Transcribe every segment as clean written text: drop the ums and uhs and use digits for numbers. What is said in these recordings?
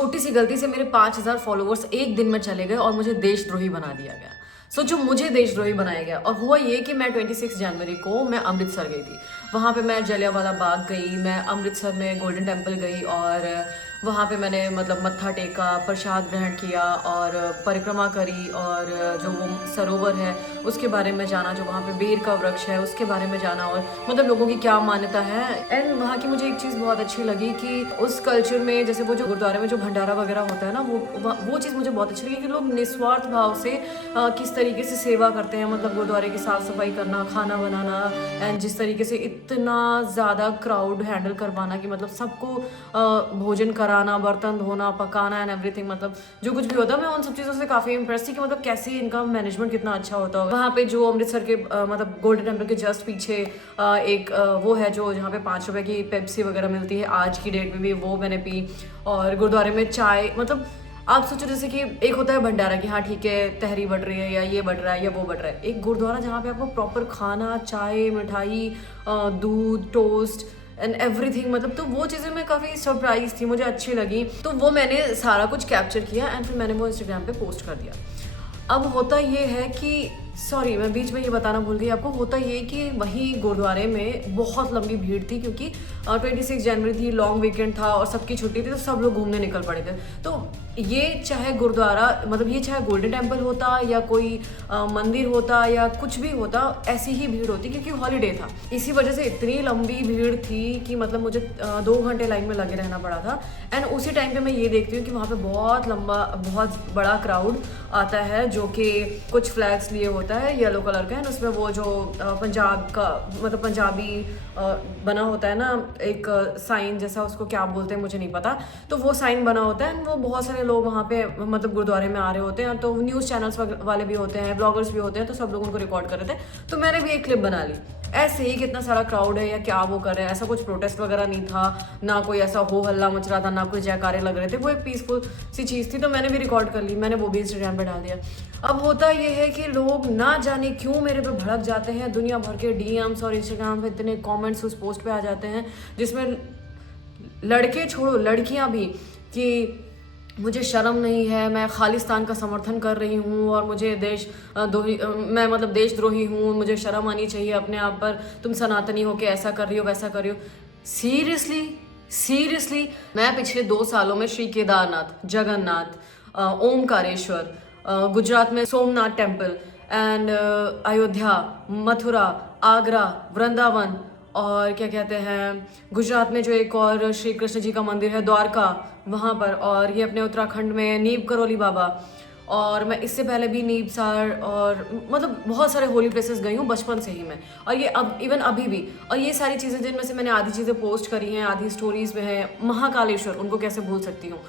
छोटी सी गलती से मेरे 5,000 फॉलोवर्स एक दिन में चले गए और मुझे देशद्रोही बना दिया गया। सोचो, मुझे देशद्रोही बनाया गया। और हुआ ये कि मैं 26 जनवरी को मैं अमृतसर गई थी। वहाँ पे मैं जलियांवाला बाग गई, मैं अमृतसर में गोल्डन टेम्पल गई और वहाँ पे मैंने मतलब मत्था टेका, प्रसाद ग्रहण किया और परिक्रमा करी और जो वो सरोवर है उसके बारे में जाना, जो वहाँ पे बेर का वृक्ष है उसके बारे में जाना और मतलब लोगों की क्या मान्यता है। एंड वहाँ की मुझे एक चीज़ बहुत अच्छी लगी कि उस कल्चर में जैसे वो जो गुरुद्वारे में जो भंडारा वगैरह होता है ना, वो चीज़ मुझे बहुत अच्छी लगी कि लोग निस्वार्थ भाव से किस तरीके से सेवा करते हैं। मतलब गुरुद्वारे की साफ़ सफाई करना, खाना बनाना एंड जिस तरीके से इतना ज़्यादा क्राउड हैंडल करवाना कि मतलब सबको भोजन कराना, बर्तन धोना, पकाना एंड एवरीथिंग, मतलब जो कुछ भी होता है मैं उन सब चीज़ों से काफ़ी इंप्रेस थी कि मतलब कैसे इनका मैनेजमेंट कितना अच्छा होता है। वहाँ पे जो अमृतसर के मतलब गोल्डन टेम्पल के जस्ट पीछे एक वो है जो जहाँ पे 5 रुपए की पेप्सी वगैरह मिलती है, आज की डेट में भी वो मैंने पी। और गुरुद्वारे में चाय, मतलब आप सोचो जैसे कि एक होता है भंडारा कि हाँ ठीक है तहरी बढ़ रही है या ये बढ़ रहा है या वो बढ़ रहा है, एक गुरुद्वारा जहाँ पे आपको प्रॉपर खाना, चाय, मिठाई, दूध, टोस्ट एंड एवरीथिंग, मतलब तो वो चीज़ें मैं काफ़ी सरप्राइज थी, मुझे अच्छी लगी। तो वो मैंने सारा कुछ कैप्चर किया एंड फिर मैंने वो इंस्टाग्राम पे पोस्ट कर दिया। अब होता ये है कि सॉरी मैं बीच में ये बताना भूल गई आपको, होता ये कि वही गुरुद्वारे में बहुत लंबी भीड़ थी क्योंकि 26 जनवरी थी, लॉन्ग वीकेंड था और सबकी छुट्टी थी, तो सब लोग घूमने निकल पड़े थे। तो ये चाहे गुरुद्वारा मतलब ये चाहे गोल्डन टेम्पल होता या कोई मंदिर होता या कुछ भी होता, ऐसी ही भीड़ होती क्योंकि हॉलीडे था। इसी वजह से इतनी लंबी भीड़ थी कि मतलब मुझे 2 घंटे लाइन में लगे रहना पड़ा था। एंड उसी टाइम पे मैं ये देखती हूँ कि वहाँ पे बहुत बड़ा क्राउड आता है जो कि कुछ फ्लैग्स लिए होता है येलो कलर का, है उसमें वो जो पंजाब का मतलब पंजाबी बना होता है ना, एक साइन जैसा, उसको क्या बोलते हैं मुझे नहीं पता, तो वो साइन बना होता है। वो बहुत सारे लोग वहाँ पे मतलब गुरुद्वारे में आ रहे होते हैं, तो न्यूज़ चैनल्स वाले भी होते हैं, ब्लॉगर्स भी होते हैं, तो सब लोग उनको रिकॉर्ड कर रहे थे। तो मैंने भी एक क्लिप बना ली ऐसे ही, कितना सारा क्राउड है या क्या वो कर रहे हैं, ऐसा कुछ प्रोटेस्ट वगैरह नहीं था, ना कोई ऐसा हो हल्ला मच रहा था, ना कोई जयकारे लग रहे थे, वो एक पीसफुल सी चीज़ थी। तो मैंने भी रिकॉर्ड कर ली, मैंने वो भी इंस्टाग्राम पे डाल दिया। अब होता ये है कि लोग ना जाने क्यों मेरे पे भड़क जाते हैं, दुनिया भर के डीएम्स और इंस्टाग्राम पे इतने कमेंट्स उस पोस्ट पे आ जाते हैं जिसमें लड़के छोड़ो लड़कियां भी कि मुझे शर्म नहीं है, मैं खालिस्तान का समर्थन कर रही हूँ और मुझे मैं मतलब देशद्रोही हूँ, मुझे शर्म आनी चाहिए अपने आप पर, तुम सनातनी हो के ऐसा कर रही हो वैसा कर रही हो। सीरियसली मैं पिछले 2 सालों में श्री केदारनाथ, जगन्नाथ, ओमकारेश्वर, गुजरात में सोमनाथ टेम्पल एंड अयोध्या, मथुरा, आगरा, वृंदावन और क्या कहते हैं गुजरात में जो एक और श्री कृष्ण जी का मंदिर है द्वारका, वहाँ पर, और ये अपने उत्तराखंड में नीम करोली बाबा, और मैं इससे पहले भी नीमसार और मतलब बहुत सारे होली प्लेसेस गई हूँ बचपन से ही मैं, और ये अब इवन अभी भी। और ये सारी चीज़ें जिनमें से मैंने आधी चीज़ें पोस्ट करी हैं, आधी स्टोरीज में है। महाकालेश्वर, उनको कैसे भूल सकती हूँ।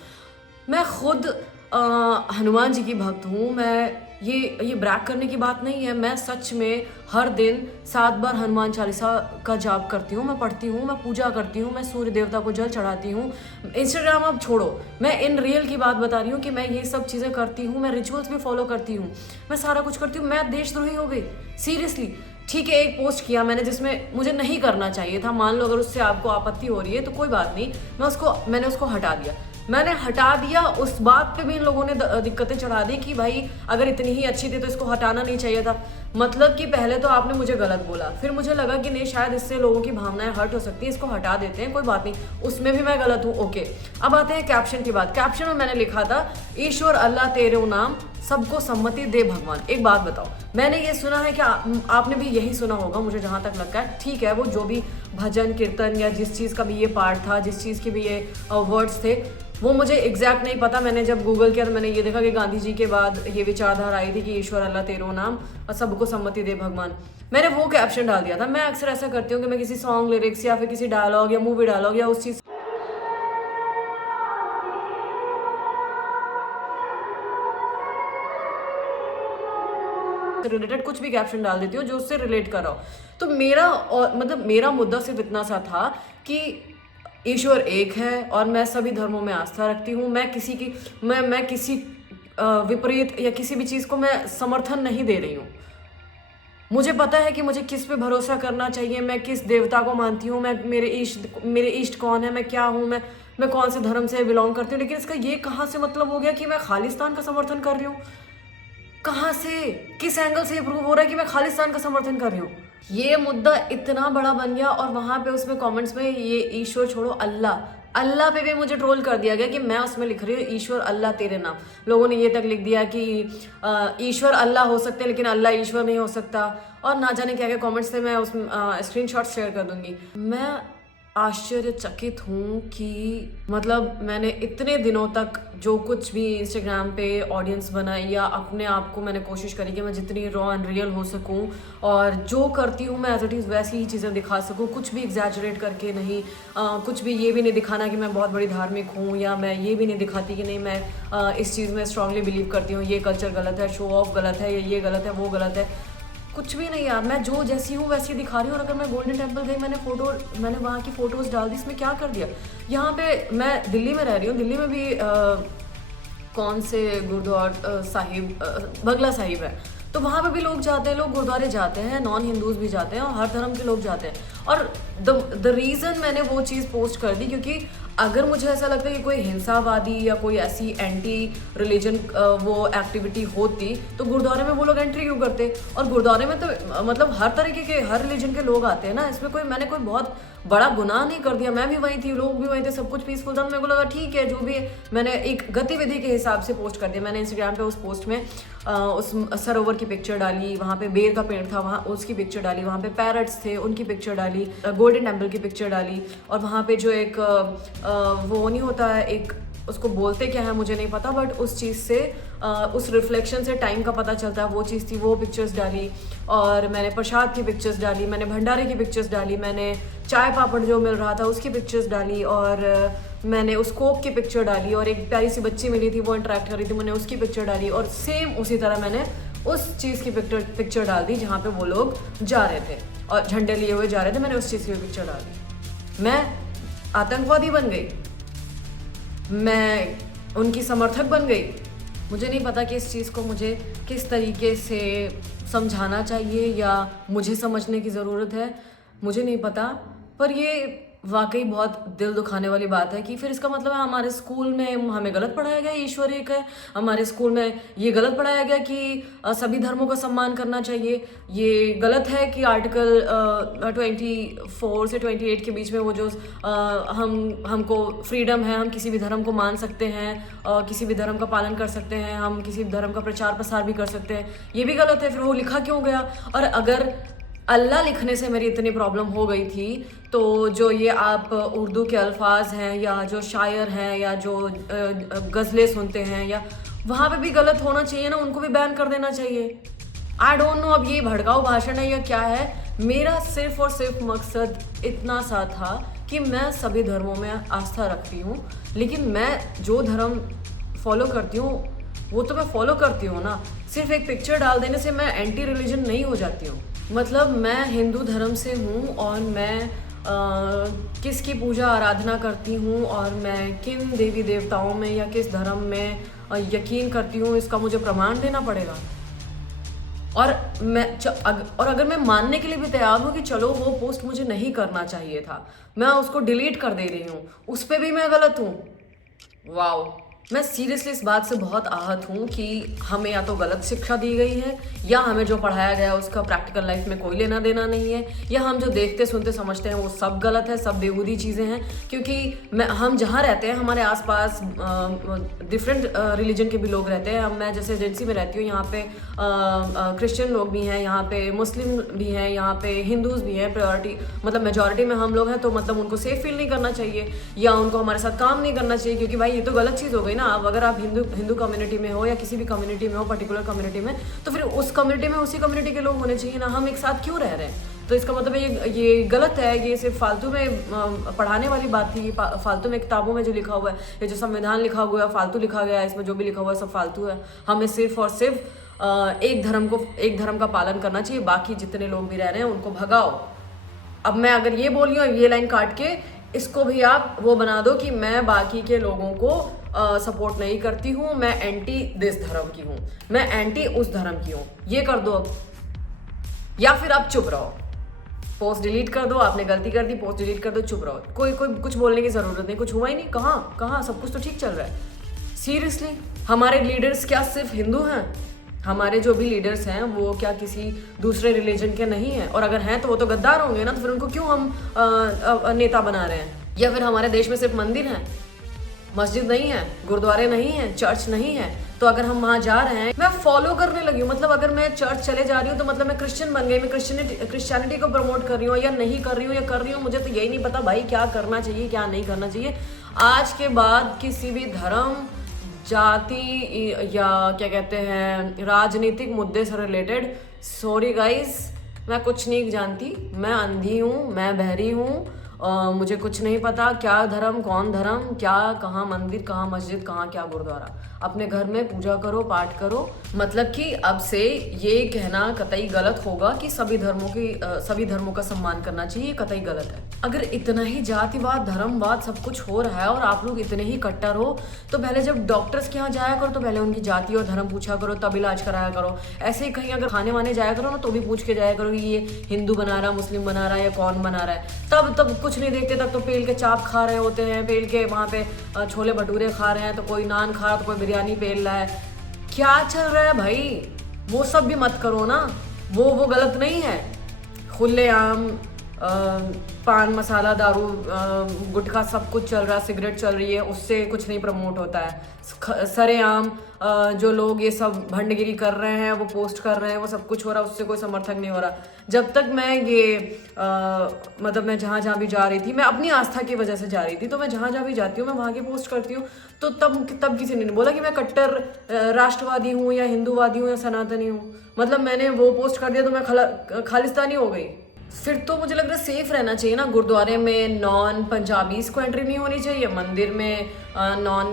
मैं खुद हनुमान जी की भक्त हूँ। मैं ये ब्रैक करने की बात नहीं है, मैं सच में हर दिन 7 बार हनुमान चालीसा का जाप करती हूँ, मैं पढ़ती हूँ, मैं पूजा करती हूँ, मैं सूर्य देवता को जल चढ़ाती हूँ। इंस्टाग्राम अब छोड़ो, मैं इन रियल की बात बता रही हूँ कि मैं ये सब चीज़ें करती हूँ, मैं रिचुअल्स भी फॉलो करती हूँ, मैं सारा कुछ करती हूँ। मैं देशद्रोही हो गई सीरियसली? ठीक है, एक पोस्ट किया मैंने जिसमें मुझे नहीं करना चाहिए था, मान लो अगर उससे आपको आपत्ति हो रही है तो कोई बात नहीं, मैंने उसको हटा दिया। उस बात पे भी इन लोगों ने दिक्कतें चढ़ा दी कि भाई अगर इतनी ही अच्छी थी तो इसको हटाना नहीं चाहिए था। मतलब कि पहले तो आपने मुझे गलत बोला, फिर मुझे लगा कि नहीं शायद इससे लोगों की भावनाएं हर्ट हो सकती है, इसको हटा देते हैं, कोई बात नहीं, उसमें भी मैं गलत हूँ, ओके। अब आते हैं कैप्शन की बात। कैप्शन में मैंने लिखा था ईश्वर अल्लाह तेरे नाम, सबको सम्मति दे भगवान। एक बात बताओ, मैंने ये सुना है कि आपने भी यही सुना होगा, मुझे जहाँ तक लगता है। ठीक है, वो जो भी भजन कीर्तन या जिस चीज़ का भी ये पार्ट था, जिस चीज़ के भी ये वर्ड्स थे, वो मुझे एग्जैक्ट नहीं पता। मैंने जब गूगल किया तो मैंने ये देखा कि गांधी जी के बाद ये विचारधारा आई थी कि ईश्वर अल्लाह तेरो नाम और सबको सम्मति दे भगवान। मैंने वो कैप्शन डाल दिया था। मैं अक्सर ऐसा करती हूँ कि मैं किसी सॉन्ग लिरिक्स या फिर किसी डायलॉग या मूवी डायलॉग या उस चीज़ रिलेटेड कुछ भी कैप्शन डाल देती हूँ जो उससे रिलेट कर रहा हो। तो मेरा मुद्दा सिर्फ इतना सा था कि ईश्वर एक है और मैं सभी धर्मों में आस्था रखती हूँ। मैं किसी विपरीत या किसी भी चीज़ को मैं समर्थन नहीं दे रही हूँ। मुझे पता है कि मुझे किस पे भरोसा करना चाहिए, मैं किस देवता को मानती हूँ, मेरे इष्ट कौन है, मैं क्या हूँ, मैं कौन से धर्म से बिलोंग करती हूँ, लेकिन इसका ये कहाँ से मतलब हो गया कि मैं खालिस्तान का समर्थन कर रही हूँ? कहाँ से, किस एंगल से ये प्रूव हो रहा है कि मैं खालिस्तान का समर्थन कर रही हूँ? ये मुद्दा इतना बड़ा बन गया और वहां पे उसमें कमेंट्स में ये ईश्वर छोड़ो अल्लाह पे भी मुझे ट्रोल कर दिया गया कि मैं उसमें लिख रही हूँ ईश्वर अल्लाह तेरे नाम। लोगों ने ये तक लिख दिया कि ईश्वर अल्लाह हो सकते हैं लेकिन अल्लाह ईश्वर नहीं हो सकता, और ना जाने क्या क्या कमेंट्स थे। मैं उस स्क्रीनशॉट शेयर कर दूंगी। मैं आश्चर्यचकित हूँ कि मतलब मैंने इतने दिनों तक जो कुछ भी इंस्टाग्राम पे ऑडियंस बनाई या अपने आप को मैंने कोशिश करी कि मैं जितनी रॉ एंड रियल हो सकूँ और जो करती हूँ मैं एज इट इज़ वैसी ही चीज़ें दिखा सकूँ, कुछ भी एग्जैजरेट करके नहीं। कुछ भी ये भी नहीं दिखाना कि मैं बहुत बड़ी धार्मिक हूँ, या मैं ये भी नहीं दिखाती कि नहीं मैं इस चीज़ में स्ट्रांगली बिलीव करती हूँ, ये कल्चर गलत है, शो ऑफ गलत है, या ये गलत है, वो गलत है। कुछ भी नहीं यार, मैं जो जैसी हूँ वैसी दिखा रही हूँ। और अगर मैं गोल्डन टेम्पल गई, मैंने वहाँ की फ़ोटोज़ डाल दी, इसमें क्या कर दिया? यहाँ पे मैं दिल्ली में रह रही हूँ, दिल्ली में भी कौन से गुरुद्वारा साहिब, बगला साहिब है, तो वहाँ पे भी लोग जाते हैं, लोग गुरुद्वारे जाते हैं, नॉन हिंदूज़ भी जाते हैं और हर धर्म के लोग जाते हैं। और द रीज़न मैंने वो चीज़ पोस्ट कर दी क्योंकि अगर मुझे ऐसा लगता है कि कोई हिंसावादी या कोई ऐसी एंटी रिलीजन वो एक्टिविटी होती तो गुरुद्वारे में वो लोग एंट्री क्यों करते? और गुरुद्वारे में तो मतलब हर तरीके के हर रिलीजन के लोग आते हैं ना, इसमें मैंने कोई बहुत बड़ा गुनाह नहीं कर दिया। मैं भी वहीं थी, लोग भी वहीं थे, सब कुछ पीसफुल था। मेरे को लगा ठीक है, जो भी है, मैंने एक गतिविधि के हिसाब से पोस्ट कर दिया। मैंने इंस्टाग्राम पे उस पोस्ट में उस सरोवर की पिक्चर डाली, वहाँ पे बेर का पेड़ था वहाँ उसकी पिक्चर डाली, वहाँ पे पैरट्स थे उनकी पिक्चर डाली, गोल्डन टेम्पल की पिक्चर डाली, और वहाँ पे जो एक वो नहीं होता है, एक उसको बोलते क्या है मुझे नहीं पता, बट उस चीज़ से उस रिफ्लेक्शन से टाइम का पता चलता है, वो चीज़ थी, वो पिक्चर्स डाली। और मैंने प्रसाद की पिक्चर्स डाली, मैंने भंडारे की पिक्चर्स डाली, मैंने चाय पापड़ जो मिल रहा था उसकी पिक्चर्स डाली, और मैंने उस कोक की पिक्चर डाली, और एक प्यारी सी बच्ची मिली थी वो इंटरेक्ट कर रही थी, मैंने उसकी पिक्चर डाली। और सेम उसी तरह मैंने उस चीज़ की पिक्चर डाल दी जहाँ पे वो लोग जा रहे थे और झंडे लिए हुए जा रहे थे, मैंने उस चीज़ की पिक्चर डाल दी। मैं आतंकवादी बन गई? मैं उनकी समर्थक बन गई? मुझे नहीं पता कि इस चीज़ को मुझे किस तरीके से समझाना चाहिए या मुझे समझने की ज़रूरत है, मुझे नहीं पता। पर ये वाकई बहुत दिल दुखाने वाली बात है कि फिर इसका मतलब है हमारे स्कूल में हमें गलत पढ़ाया गया ईश्वर एक है, हमारे स्कूल में ये गलत पढ़ाया गया कि सभी धर्मों का सम्मान करना चाहिए। ये गलत है कि आर्टिकल 24 से 28 के बीच में वो जो हमको फ्रीडम है, हम किसी भी धर्म को मान सकते हैं, किसी भी धर्म का पालन कर सकते हैं, हम किसी भी धर्म का प्रचार प्रसार भी कर सकते हैं, ये भी गलत है। फिर वो लिखा क्यों गया? और अगर अल्लाह लिखने से मेरी इतनी प्रॉब्लम हो गई थी तो जो ये आप उर्दू के अल्फाज हैं या जो शायर हैं या जो गज़लें सुनते हैं या वहाँ पे भी गलत होना चाहिए ना, उनको भी बैन कर देना चाहिए। आई डोंट नो अब ये भड़काऊ भाषण है या क्या है। मेरा सिर्फ और सिर्फ मकसद इतना सा था कि मैं सभी धर्मों में आस्था रखती हूँ, लेकिन मैं जो धर्म फॉलो करती हूँ वो तो मैं फॉलो करती हूँ ना। सिर्फ एक पिक्चर डाल देने से मैं एंटी रिलीजन नहीं हो जाती हूँ। मतलब मैं हिंदू धर्म से हूँ और मैं किसकी पूजा आराधना करती हूँ और मैं किन देवी देवताओं में या किस धर्म में यकीन करती हूँ, इसका मुझे प्रमाण देना पड़ेगा। और अगर मैं मानने के लिए भी तैयार हूँ कि चलो वो पोस्ट मुझे नहीं करना चाहिए था, मैं उसको डिलीट कर दे रही हूँ, उस पर भी मैं गलत हूँ। वाओ, मैं सीरियसली इस बात से बहुत आहत हूँ कि हमें या तो गलत शिक्षा दी गई है या हमें जो पढ़ाया गया है उसका प्रैक्टिकल लाइफ में कोई लेना देना नहीं है, या हम जो देखते सुनते समझते हैं वो सब गलत है, सब बेहूदी चीज़ें हैं। क्योंकि हम जहाँ रहते हैं हमारे आसपास डिफरेंट रिलीजन के भी लोग रहते हैं। मैं जैसे एजेंसी में रहती हूँ, यहाँ पे क्रिश्चियन लोग भी हैं, यहाँ पे मुस्लिम भी हैं, यहाँ पे हिंदूज़ भी हैं। प्रायोरिटी मतलब मेजॉरिटी में हम लोग हैं, तो मतलब उनको सेफ फील नहीं करना चाहिए या उनको हमारे साथ काम नहीं करना चाहिए, क्योंकि भाई ये तो गलत चीज़ हो गई ना। अब अगर आप हिंदू कम्युनिटी में हो या किसी भी कम्युनिटी में हो, पर्टिकुलर कम्युनिटी में, तो फिर उस कम्युनिटी में उसी कम्युनिटी के लोग होने चाहिए ना। हम एक साथ क्यों रह रहे हैं? तो इसका मतलब ये गलत है। ये सिर्फ फालतू में पढ़ाने वाली बात थी, फालतू में किताबों में जो लिखा हुआ है, ये जो संविधान लिखा हुआ है फालतू लिखा गया है, इसमें जो भी लिखा हुआ है सब फालतू है। हमें सिर्फ और सिर्फ एक धर्म का पालन करना चाहिए, बाकी जितने लोग भी रह रहे हैं उनको भगाओ। अब मैं अगर ये बोल रही हूँ, ये लाइन काट के इसको भी आप वो बना दो कि मैं बाकी के लोगों को सपोर्ट नहीं करती हूँ, मैं एंटी दिस धर्म की हूँ, मैं एंटी उस धर्म की हूँ, ये कर दो अब, या फिर आप चुप रहो। पोस्ट डिलीट कर दो, आपने गलती कर दी, पोस्ट डिलीट कर दो, चुप रहो, कोई कोई कुछ बोलने की ज़रूरत नहीं, कुछ हुआ ही नहीं, कहाँ कहाँ सब कुछ तो ठीक चल रहा है। सीरियसली हमारे लीडर्स क्या सिर्फ हिंदू हैं? हमारे जो भी लीडर्स हैं वो क्या किसी दूसरे रिलीजन के नहीं हैं? और अगर हैं तो वो तो गद्दार होंगे ना, तो फिर उनको क्यों हम नेता बना रहे हैं? या फिर हमारे देश में सिर्फ मंदिर हैं, मस्जिद नहीं है, गुरुद्वारे नहीं है, चर्च नहीं है, तो अगर हम वहाँ जा रहे हैं, मैं फॉलो करने लगी हूँ, मतलब अगर मैं चर्च चले जा रही हूँ तो मतलब मैं क्रिश्चियन बन गई, मैं क्रिश्चियनिटी को प्रमोट कर रही हूँ या नहीं कर रही हूँ, या कर रही हूँ, मुझे तो यही नहीं पता भाई क्या करना चाहिए क्या नहीं करना चाहिए। आज के बाद किसी भी धर्म, जाति या क्या कहते हैं राजनीतिक मुद्दे से रिलेटेड, सॉरी गाइस, मैं कुछ नहीं जानती, मैं अंधी हूँ, मैं बहरी हूँ, मुझे कुछ नहीं पता क्या धर्म, कौन धर्म, क्या कहाँ मंदिर, कहाँ मस्जिद, कहाँ क्या गुरुद्वारा। अपने घर में पूजा करो, पाठ करो। मतलब कि अब से ये कहना कतई गलत होगा कि सभी धर्मों का सम्मान करना चाहिए, कतई गलत है। अगर इतना ही जातिवाद, धर्मवाद सब कुछ हो रहा है और आप लोग इतने ही कट्टर हो, तो पहले जब डॉक्टर्स के यहाँ जाया करो तो पहले उनकी जाति और धर्म पूछा करो, तब इलाज कराया करो। ऐसे ही कहीं अगर खाने वाने जाया करो ना, तो भी पूछ के जाया करो कि ये हिंदू बना रहा, मुस्लिम बना रहा है या कौन बना रहा है। तब कुछ नहीं देखते, तब तो पेल के चाप खा रहे होते हैं, पेल के वहाँ पे छोले भटूरे खा रहे हैं, तो कोई नान खा रहा, तो कोई बिरयानी पेल रहा है। क्या चल रहा है भाई? वो सब भी मत करो ना, वो गलत नहीं है। खुलेआम पान मसाला, दारू, गुटखा सब कुछ चल रहा है, सिगरेट चल रही है, उससे कुछ नहीं प्रमोट होता है। सरेआम जो लोग ये सब भंडगिरी कर रहे हैं, वो पोस्ट कर रहे हैं, वो सब कुछ हो रहा है, उससे कोई समर्थक नहीं हो रहा। जब तक मैं ये मतलब मैं जहाँ भी जा रही थी, मैं अपनी आस्था की वजह से जा रही थी, तो मैं जहाँ भी जाती हूँ मैं वहाँ की पोस्ट करती हूँ, तो तब किसी ने नहीं बोला कि मैं कट्टर राष्ट्रवादी हूँ या हिंदूवादी हूँ या सनातनी हूँ। मतलब मैंने वो पोस्ट कर दिया तो मैं खालिस्तानी हो गई। फिर तो मुझे लग रहा है सेफ रहना चाहिए ना। गुरुद्वारे में नॉन पंजाबीज को एंट्री नहीं होनी चाहिए, मंदिर में नॉन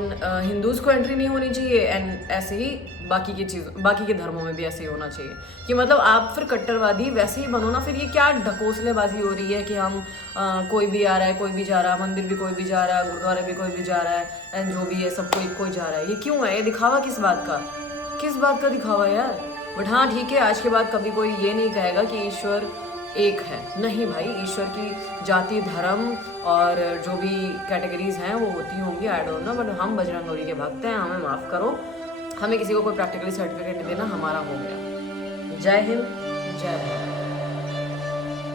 हिंदूज़ को एंट्री नहीं होनी चाहिए, एंड ऐसे ही बाकी के धर्मों में भी ऐसे ही होना चाहिए। कि मतलब आप फिर कट्टरवादी वैसे ही बनो ना। फिर ये क्या ढकोसलेबाजी हो रही है कि हम कोई भी आ रहा है, कोई भी जा रहा है, मंदिर भी कोई भी जा रहा है, गुरुद्वारे भी कोई भी जा रहा है, एंड जो भी है सब कोई जा रहा है। ये क्यों है? ये दिखावा किस बात का दिखावा यार? बट हाँ ठीक है, आज के बाद कभी कोई ये नहीं कहेगा कि ईश्वर एक है। नहीं भाई, ईश्वर की जाति, धर्म और जो भी कैटेगरीज हैं वो होती होंगी, आई डोंट नो, बट हम बजरंगबली के भक्त हैं, हमें माफ़ करो। हमें किसी को कोई प्रैक्टिकली सर्टिफिकेट देना हमारा हो गया। जय हिंद, जय भारत।